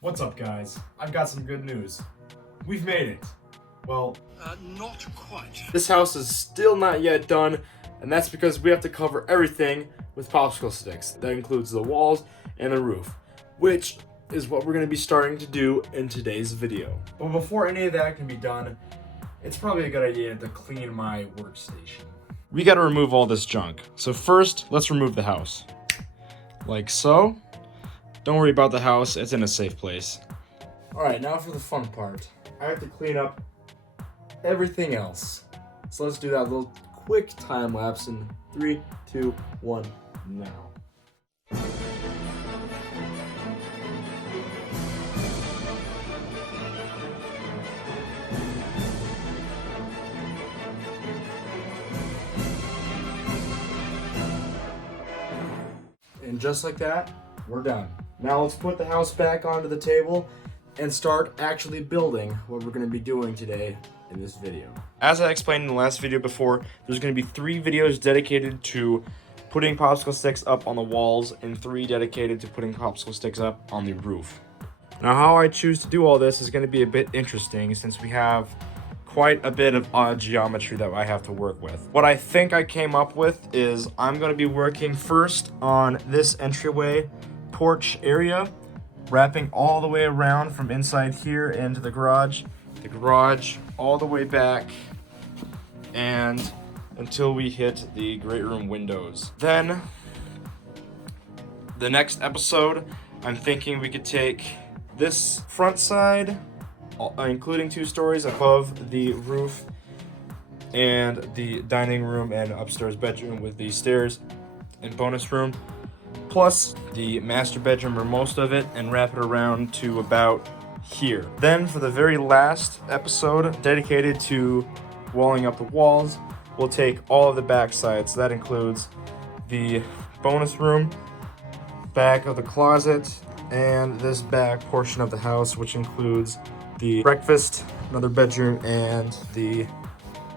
What's up, guys? I've got some good news. We've made it. Well, Not quite. this house is still not yet done, and that's because we have to cover everything with popsicle sticks. That includes the walls and the roof, which is what we're going to be starting to do in today's video. But before any of that can be done, it's probably a good idea to clean my workstation. We got to remove all this junk. So first, let's remove the house. Like so. Don't worry about the house, it's in a safe place. Alright, now for the fun part. I have to clean up everything else. So let's do that little quick time lapse in 3, 2, 1, now. And just like that, we're done. Now let's put the house back onto the table and start actually building what we're going to be doing today in this video. As I explained in the last video before, there's going to be 3 videos dedicated to putting popsicle sticks up on the walls and 3 dedicated to putting popsicle sticks up on the roof. Now how I choose to do all this is going to be a bit interesting since we have quite a bit of odd geometry that I have to work with. What I think I came up with is I'm going to be working first on this entryway porch area, wrapping all the way around from inside here into the garage all the way back and until we hit the great room windows. Then the next episode, I'm thinking we could take this front side, including 2 stories above the roof, and the dining room and upstairs bedroom with the stairs and bonus room, plus the master bedroom or most of it, and wrap it around to about here. Then for the very last episode dedicated to walling up the walls, we'll take all of the back sides. So that includes the bonus room, back of the closet, and this back portion of the house, which includes the breakfast, another bedroom, and the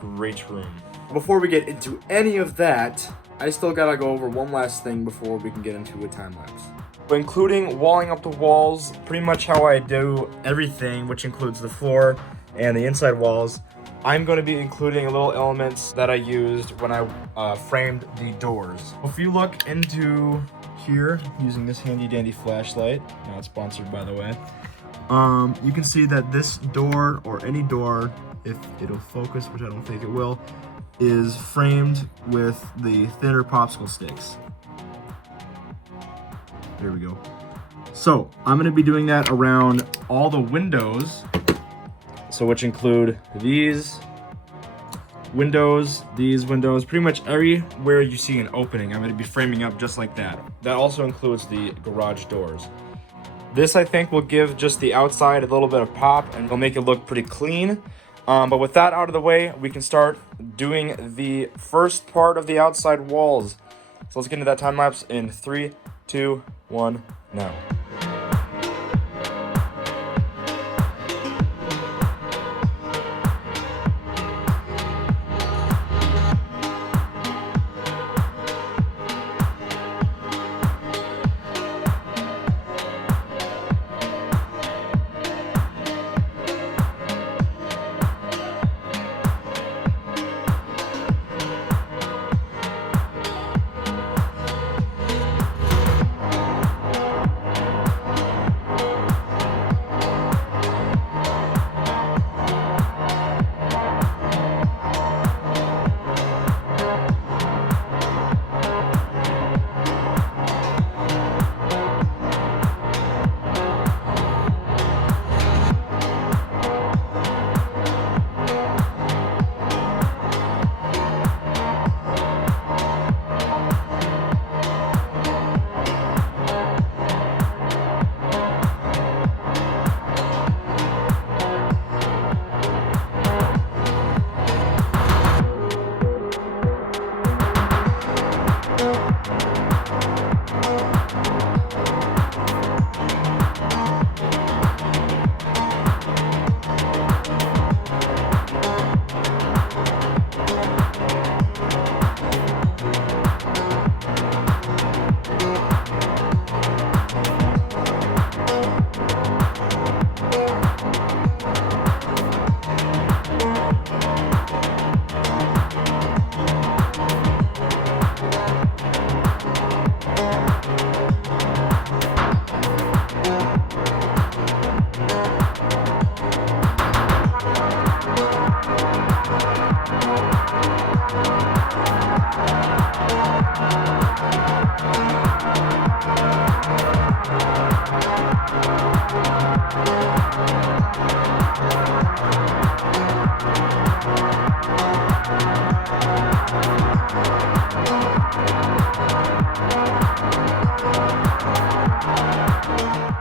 great room. Before we get into any of that, I still gotta go over one last thing before we can get into a time lapse. But including walling up the walls, pretty much how I do everything, which includes the floor and the inside walls, I'm going to be including little elements that I used when I framed the doors. If you look into here, using this handy dandy flashlight, not sponsored by the way, you can see that this door, or any door, if it'll focus, which I don't think it will, is framed with the thinner popsicle sticks. There we go. So I'm going to be doing that around all the windows, so which include these windows, pretty much everywhere you see an opening, I'm going to be framing up just like that. That also includes the garage doors. This, I think, will give just the outside a little bit of pop and will make it look pretty clean. But with that out of the way, we can start doing the first part of the outside walls. So let's get into that time lapse in 3, 2, 1, now.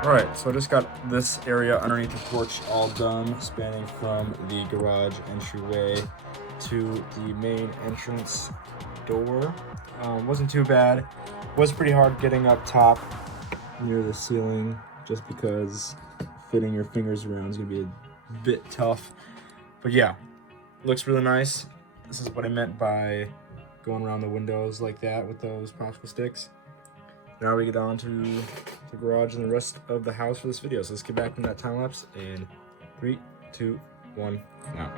Alright, so I just got this area underneath the porch all done, spanning from the garage entryway to the main entrance door. Wasn't too bad. Was pretty hard getting up top near the ceiling, just because fitting your fingers around is gonna be a bit tough. But yeah, looks really nice. This is what I meant by going around the windows like that with those popsicle sticks. Now we get on to the garage and the rest of the house for this video. So let's get back from that time lapse in 3, 2, 1, now.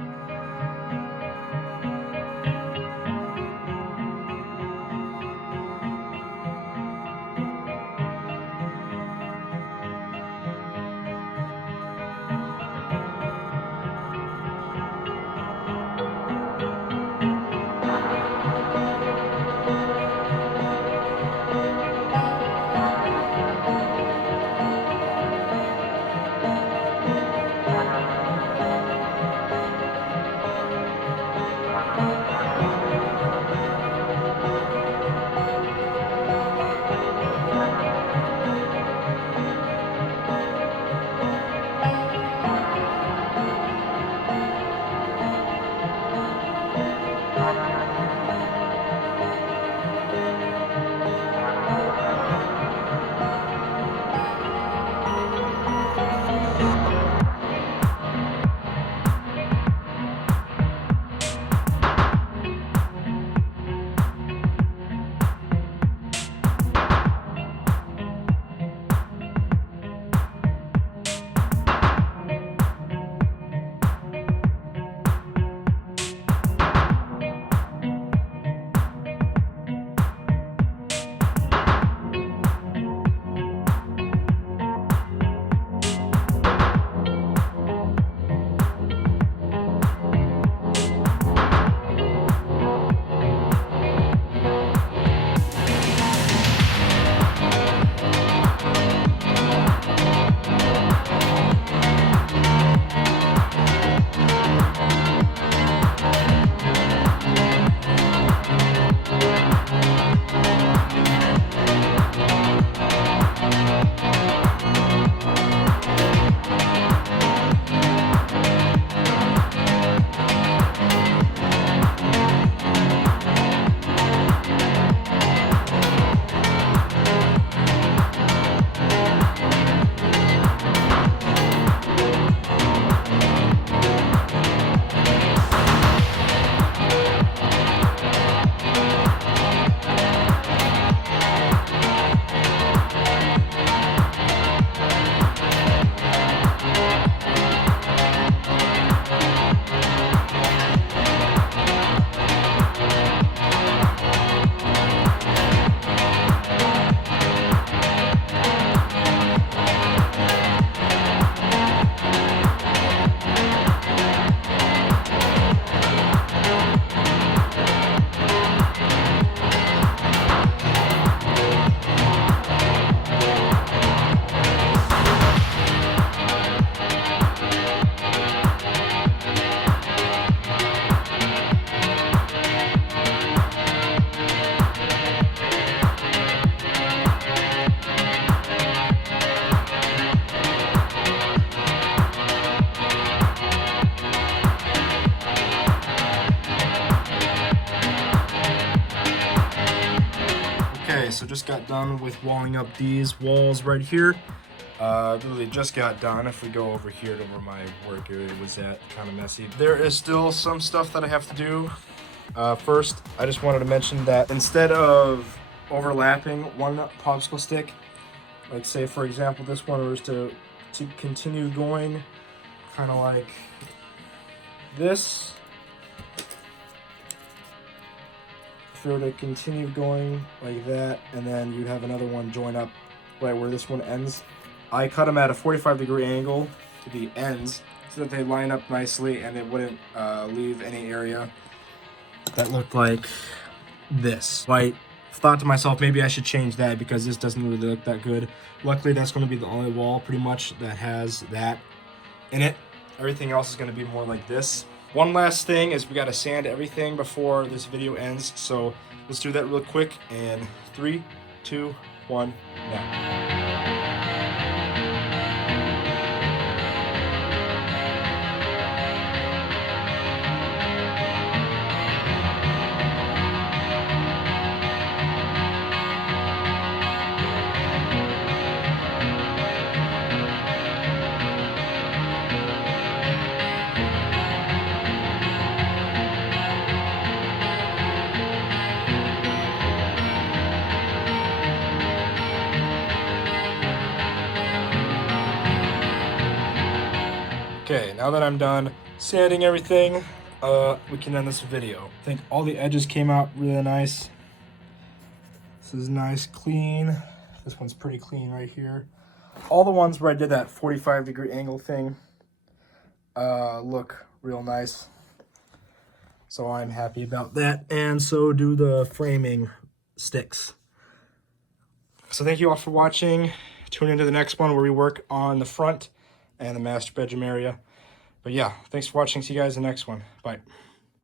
Okay, so just got done with walling up these walls right here. Literally just got done. If we go over here to where my work area was at, kind of messy. There is still some stuff that I have to do. First, I just wanted to mention that instead of overlapping one popsicle stick, like say for example this one was to continue going kind of like this, if you were to continue going like that, and then you'd have another one join up right where this one ends. I cut them at a 45-degree angle to the ends so that they line up nicely and they wouldn't leave any area that looked like this. I thought to myself, maybe I should change that because this doesn't really look that good. Luckily, that's going to be the only wall pretty much that has that in it. Everything else is going to be more like this. One last thing is we got to sand everything before this video ends. So let's do that real quick in 3, 2, 1, now. Okay, now that I'm done sanding everything, we can end this video. I think all the edges came out really nice. This is nice, clean. This one's pretty clean right here. All the ones where I did that 45-degree angle thing look real nice. So I'm happy about that, and so do the framing sticks. So thank you all for watching. Tune into the next one where we work on the front and the master bedroom area. But yeah, thanks for watching. See you guys in the next one. Bye.